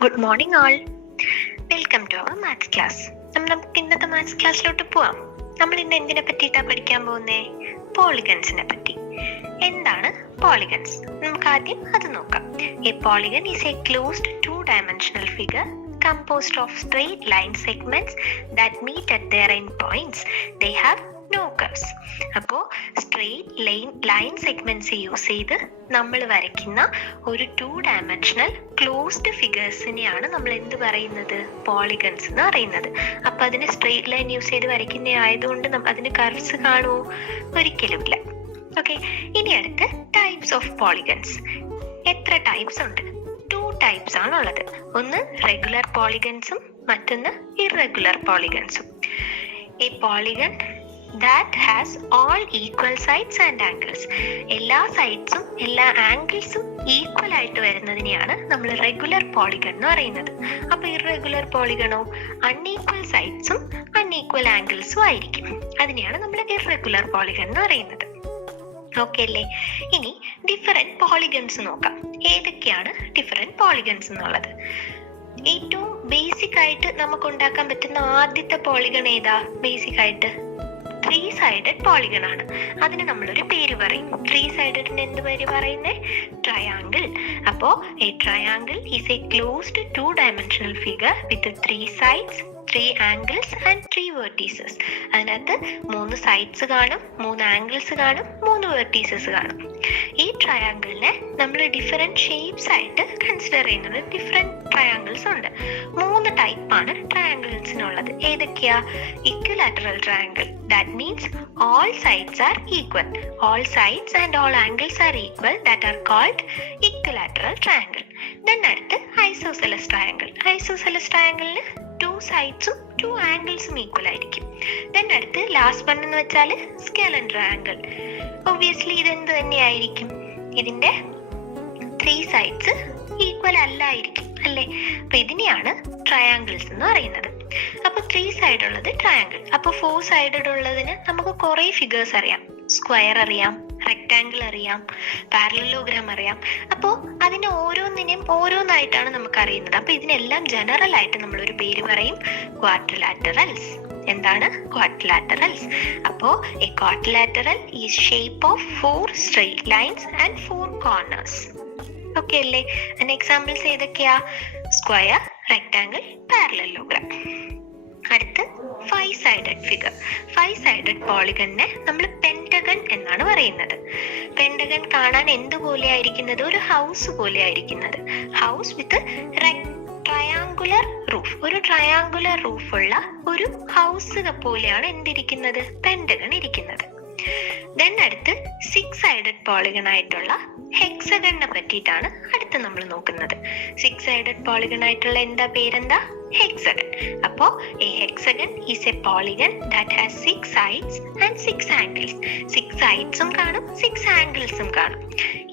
Good morning all. Welcome to our maths class. നമുക്ക് ഇന്നത്തെ maths ക്ലാസ്സിലോട്ട് പോവാം. നമ്മൾ ഇന്ന് എന്തിനെ പറ്റിയിട്ടാണ് പഠിക്കാൻ പോകുന്നേ? പോളിഗൺസിനെ പറ്റി. എന്താണ് പോളിഗൺസ്? നമുക്ക് ആദ്യം അത് നോക്കാം. A polygon is A closed 2-dimensional figure composed of straight line segments that meet at their end points. They have no curves. അപ്പോൾ സ്ട്രെയിറ്റ് ലൈൻ സെഗ്മെന്റ്സ് യൂസ് ചെയ്ത് നമ്മൾ വരയ്ക്കുന്ന ഒരു 2-dimensional ക്ലോസ്ഡ് ഫിഗേഴ്സിനെയാണ് നമ്മൾ എന്ത് പറയുന്നത്? പോളിഗൺസ് എന്ന് പറയുന്നത്. അപ്പൊ അതിന് സ്ട്രെയിറ്റ് ലൈൻ യൂസ് ചെയ്ത് വരയ്ക്കുന്ന ആയതുകൊണ്ട് അതിന് കർവ്സ് കാണുമോ? ഒരിക്കലും ഇല്ല. ഓക്കെ, ഇനി അടുത്ത് ടൈപ്സ് ഓഫ് പോളിഗൺസ്. എത്ര ടൈപ്സ് ഉണ്ട്? 2 ടൈപ്സ് ആണുള്ളത്. ഒന്ന് റെഗുലർ പോളിഗൺസും മറ്റൊന്ന് ഇറഗുലർ പോളിഗൺസും. A polygon that has all equal sides and angles. എല്ലാ സൈഡ്സും എല്ലാ ആംഗിൾസും ഈക്വൽ ആയിട്ട് വരുന്നതിനെയാണ് നമ്മൾ റെഗുലർ പോളിഗൺ എന്ന് പറയുന്നത്. അപ്പൊ ഇറഗുലർ പോളിഗണോ? അൺഈക്വൽ സൈഡ്സും അൺഈക്വൽ ആംഗിൾസും ആയിരിക്കും. അതിനെയാണ് നമ്മൾ ഇറഗുലർ പോളിഗൺ എന്ന് പറയുന്നത്. ഓക്കെ അല്ലേ? ഇനി ഡിഫറെന്റ് പോളിഗൺസ് നോക്കാം. ഏതൊക്കെയാണ് ഡിഫറെന്റ് പോളിഗൺസ് എന്നുള്ളത്? ഏറ്റവും ബേസിക് ആയിട്ട് നമുക്ക് ഉണ്ടാക്കാൻ പറ്റുന്ന ആദ്യത്തെ പോളിഗൺ ഏതാ? ബേസിക് ആയിട്ട് 3-sided പോളിഗൺ ആണ്. അതിന് നമ്മളൊരു പേര് പറയും. 3-sidedന് എന്ത് പേര് പറയുന്നേ? ട്രയാങ്കിൾ. അപ്പോ A triangle is A closed 2-dimensional figure with 3 sides, 3 angles and 3 vertices. അതിനകത്ത് 3 സൈഡ്സ് കാണും, 3 ആംഗിൾസ് കാണും, 3 വെർട്ടീസസ് കാണും. ഈ ട്രയാങ്കിളിനെ നമ്മൾ ഡിഫറെന്റ് ഷേപ്സ് ആയിട്ട് കൺസിഡർ ചെയ്യുന്നത്. ഡിഫറെന്റ് ട്രയാങ്കിൾസ് ഉണ്ട്. 3 ടൈപ്പാണ് ട്രയാങ്കിൾസിനുള്ളത്. ഏതൊക്കെയാ? Equilateral triangle. That means all sides are equal. All sides and all angles are equal. That are called equilateral triangle. Then അടുത്ത് isosceles triangle. Isosceles triangleന് 2 sides-ഉം 2 angles-ഉം equal ആയിരിക്കും. Then അടുത്ത് last one എന്ന് വെച്ചാൽ scalene triangle. Obviously ഇതെന്ത് തന്നെയായിരിക്കും? ഇതിന്റെ 3 sides equal അല്ലായിരിക്കും അല്ലേ? അപ്പൊ ഇതിനെയാണ് ട്രയാങ്കിൾസ് എന്ന് പറയുന്നത്. അപ്പൊ 3 സൈഡ് ഉള്ളത് ട്രയാങ്കിൾ. അപ്പൊ 4 സൈഡഡ് ഉള്ളതിന് നമുക്ക് കുറെ ഫിഗേഴ്സ് അറിയാം. സ്ക്വയർ അറിയാം, റെക്ടാങ്കിൾ അറിയാം, പാരലലോഗ്രാം അറിയാം. അപ്പോൾ അതിന് ഓരോന്നിനെയും ഓരോന്നായിട്ടാണ് നമുക്ക് അറിയുന്നത്. അപ്പൊ ഇതിനെല്ലാം ജനറൽ ആയിട്ട് നമ്മൾ ഒരു പേര് പറയും, ക്വാഡ്രിലാറ്ററൽസ്. എന്താണ് ക്വാഡ്രിലാറ്ററൽസ്? അപ്പോ A quadrilateral is shape of 4 straight lines and 4 corners. Okay അല്ലേ? അതിന് എക്സാമ്പിൾസ് ഏതൊക്കെയാ? Square, rectangle, parallelogram. അടുത്ത് 5-sided ഫിഗർ. 5-sided പോളിഗണിനെ നമ്മൾ പെന്റഗൺ എന്നാണ് പറയുന്നത്. പെന്റഗൺ കാണാൻ എന്തുപോലെ ആയിരിക്കുന്നത്? ഒരു ഹൗസ് പോലെ ആയിരിക്കുന്നത്. ഹൗസ് വിത്ത് ട്രയാങ്കുലർ റൂഫ്. ഒരു ട്രയാങ്കുലർ റൂഫ് ഉള്ള ഒരു ഹൗസ് പോലെയാണ് എന്തിരിക്കുന്നത്? പെന്റഗൺ ഇരിക്കുന്നത്. ദെൻ അടുത്ത് 6-sided പോളിഗൺ ആയിട്ടുള്ള ഹെക്സഗണിനെ പറ്റിയിട്ടാണ് അടുത്ത് നമ്മൾ നോക്കുന്നത്. 6-sided പോളിഗൺ ആയിട്ടുള്ള എന്താ പേരെന്താ? ഹെക്സഗൺ. അപ്പോ A hexagon is A polygon that has 6 sides and 6 angles. 6 സൈഡ്സും കാണും, 6 ആംഗിൾസും കാണും.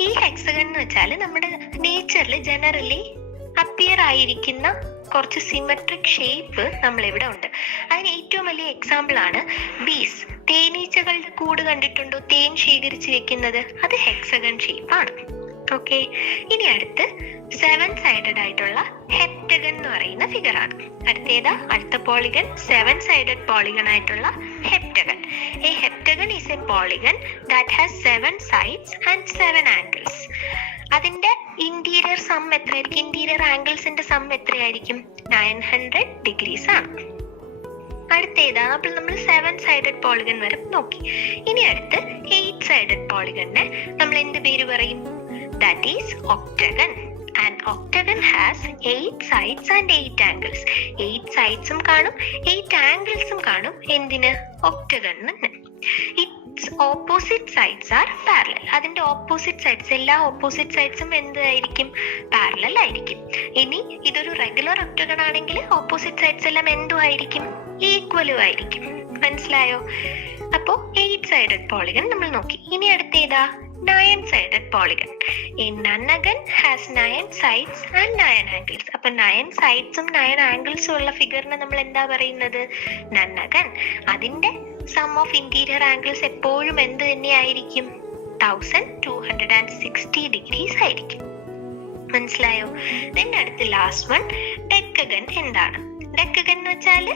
ഈ ഹെക്സഗൺ എന്ന് വെച്ചാൽ നമ്മുടെ നേച്ചറിൽ ജനറലി അപ്പിയർ ആയിരിക്കുന്ന കുറച്ച് സിമെട്രിക് ഷേപ്പ് നമ്മളിവിടെ ഉണ്ട്. അതിന് ഏറ്റവും വലിയ എക്സാമ്പിൾ ആണ് ബീസ്. തേനീച്ചകളുടെ കൂട് കണ്ടിട്ടുണ്ടോ? തേൻ ശേഖരിച്ച് വെക്കുന്നത്. അത് ഹെക്സഗൺ ഷേപ്പ് ആണ്. ഓക്കെ, ഇനി അടുത്ത് 7-sided ആയിട്ടുള്ള ഹെപ്റ്റഗൺ എന്ന് പറയുന്ന ഫിഗർ ആണ്. അടുത്തേതാ? അടുത്ത പോളിഗൺ 7-sided പോളിഗൺ ആയിട്ടുള്ള heptagon. A heptagon is A polygon that has 7 sides and 7 angles. അതിന്റെ ഇന്റീരിയർ സം എത്രയായിരിക്കും? ഇന്റീരിയർ ആംഗിൾസിന്റെ സം എത്രയായിരിക്കും? 900 degrees ആണ്. അടുത്തേതാ? അപ്പോൾ നമ്മൾ 7-sided പോളിഗൺ വരെ നോക്കി. ഇനി അടുത്ത് 8-sided പോളിഗണിനെ നമ്മൾ എന്ത് പേര് പറയും? That is octagon. An octagon has 8 sides and 8 angles. 8 sidesഉം കാണും, 8 ആംഗിൾസും കാണും. എന്തിന്? ഒക്ടഗണിന്. Its opposite sides are parallel. അതിന്റെ ഓപ്പോസിറ്റ് സൈഡ്സ്, എല്ലാ ഓപ്പോസിറ്റ് സൈഡ്സും എന്തായിരിക്കും? പാരലൽ ആയിരിക്കും. ഇനി ഇതൊരു റെഗുലർ ഒക്ടഗൺ ആണെങ്കിൽ ഓപ്പോസിറ്റ് സൈഡ്സ് എല്ലാം എന്തും ആയിരിക്കും? ഈക്വലും ആയിരിക്കും. മനസ്സിലായോ? അപ്പോ 8-sided പോളിഗൺ നമ്മൾ നോക്കി. ഇനി അടുത്തേതാ? 9-sided polygon. A nonagon has 9 sides and 9 angles. അപ്പൊ 9 സൈഡ്സും 9 ആംഗിൾസും ഉള്ള ഫിഗറിനെ നമ്മൾ എന്താ പറയുന്നത്? nonagon. അതിന്റെ സം ഓഫ് ഇന്റീരിയർ ആംഗിൾസ് എപ്പോഴും എന്ത് തന്നെയായിരിക്കും? 1260 degrees ആയിരിക്കും. മനസ്സിലായോ? അടുത്ത ലാസ്റ്റ് വൺ, ഡെക്കഗൺ എന്താണ്? ഡെക്കഗൺ എന്ന് വെച്ചാല്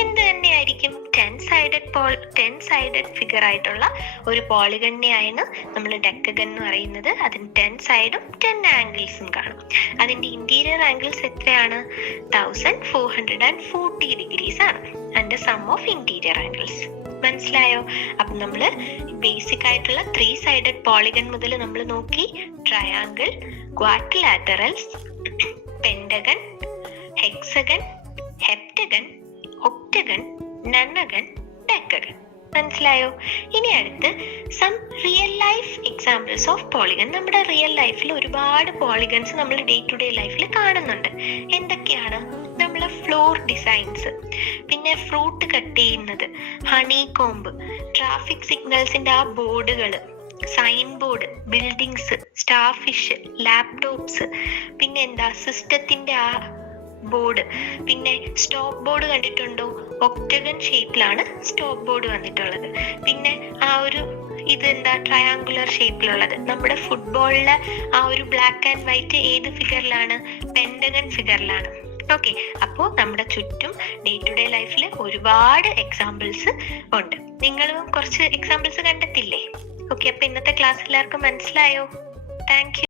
എന്ത് തന്നെയായിരിക്കും? 10 സൈഡഡ് ഫിഗർ ആയിട്ടുള്ള ഒരു പോളിഗണിനെയാണ് നമ്മൾ ഡെക്കഗൺ എന്ന് പറയുന്നത്. അതിന് 10 സൈഡും 10 ആംഗിൾസും കാണും. അതിന്റെ ഇന്റീരിയർ ആംഗിൾസ് എത്രയാണ്? 1440 ഡിഗ്രീസ് ആണ് അതിന്റെ സം ഓഫ് ഇന്റീരിയർ ആംഗിൾസ്. മനസ്സിലായോ? അപ്പൊ നമ്മള് ബേസിക് ആയിട്ടുള്ള 3 സൈഡഡ് പോളിഗൺ മുതൽ നമ്മൾ നോക്കി. Triangle, quadrilaterals, pentagon, hexagon, heptagon, octagon, nonagon, decagon. മനസ്സിലായോ? ഇനി അടുത്ത് some real life examples of polygon. നമ്മുടെ റിയൽ ലൈഫിൽ ഒരുപാട് പോളിഗൺസ് നമ്മൾ ഡേ ടു ഡേ ലൈഫിൽ കാണുന്നുണ്ട്. എന്തൊക്കെയാണ്? നമ്മളെ ഫ്ലോർ ഡിസൈൻസ്, പിന്നെ ഫ്രൂട്ട് കട്ട് ചെയ്യുന്നത്, ഹണി കോംബ്, ട്രാഫിക് സിഗ്നൽസിന്റെ ആ ബോർഡുകൾ, signboard, buildings, starfish, laptops, പിന്നെ എന്താ സിസ്റ്റത്തിന്റെ ആ ബോർഡ്, പിന്നെ സ്റ്റോപ്പ് ബോർഡ് കണ്ടിട്ടുണ്ടോ? ഒക്ടഗൺ ഷേപ്പിലാണ് സ്റ്റോപ്പ് ബോർഡ് വന്നിട്ടുള്ളത്. പിന്നെ ആ ഒരു ഇതെന്താ ട്രയാങ്കുലർ ഷേപ്പിലുള്ളത്. നമ്മുടെ ഫുട്ബോളിലെ ആ ഒരു ബ്ലാക്ക് ആൻഡ് വൈറ്റ് ഏത് ഫിഗറിലാണ്? പെന്റഗൺ ഫിഗറിലാണ്. ഓക്കെ, അപ്പോൾ നമ്മുടെ ചുറ്റും ഡേ ടു ഡേ ലൈഫിൽ ഒരുപാട് എക്സാമ്പിൾസ് ഉണ്ട്. നിങ്ങളും കുറച്ച് എക്സാമ്പിൾസ് കണ്ടെത്തില്ലേ? ഓക്കെ, അപ്പൊ ഇന്നത്തെ ക്ലാസ് എല്ലാവർക്കും മനസ്സിലായോ? Thank you.